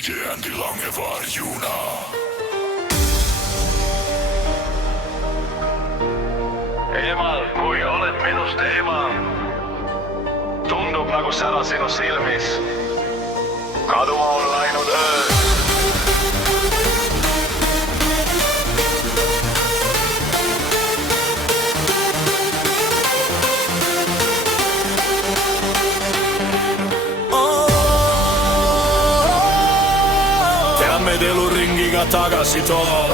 DJ Andy Langevarjuna. Eemal, kui oled minust eemal, tundub nagu sära sinu silmis. Kaduma on läinud öö. Meid eluringiga tagasi too,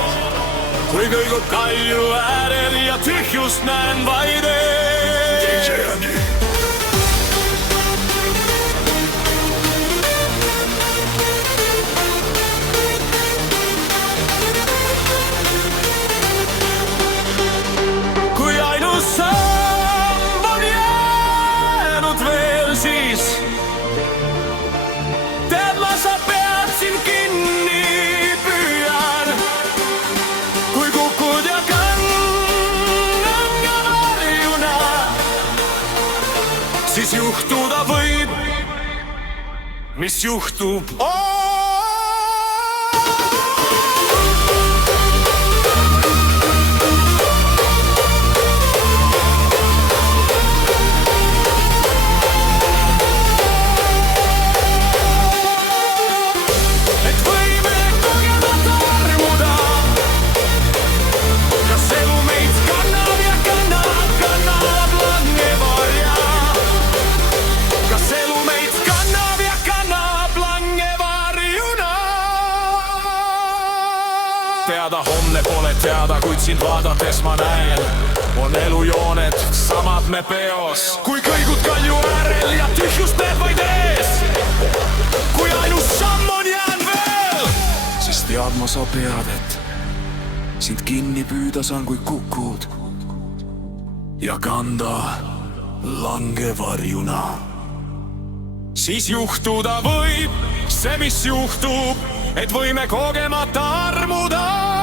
kui kõigub kalju äärel ja tühjust näen vaid ees. Kui ainus samm on jäänud veel, siis tead ma, sa pead siin kinni. Siis juhtuda võib, mis juhtub. Et võime kogemata armuda, kas elu meid kannab ja kannab langevarja. Kas elu meid kannab ja kannab langevarjuna. Teada homne pole teada, kuid sind vaadates ma näen, on elujooned samad me peos. Kui kõigud kalju äärel ja tühjust näed vaid ees, kui ainus samm on jäänud veel, siis teadma sa pead, et sind kinni püüda saan, kui kukud ja kanda langevarjuna. Siis juhtuda võib see, mis juhtub, et võime kogemata armuda.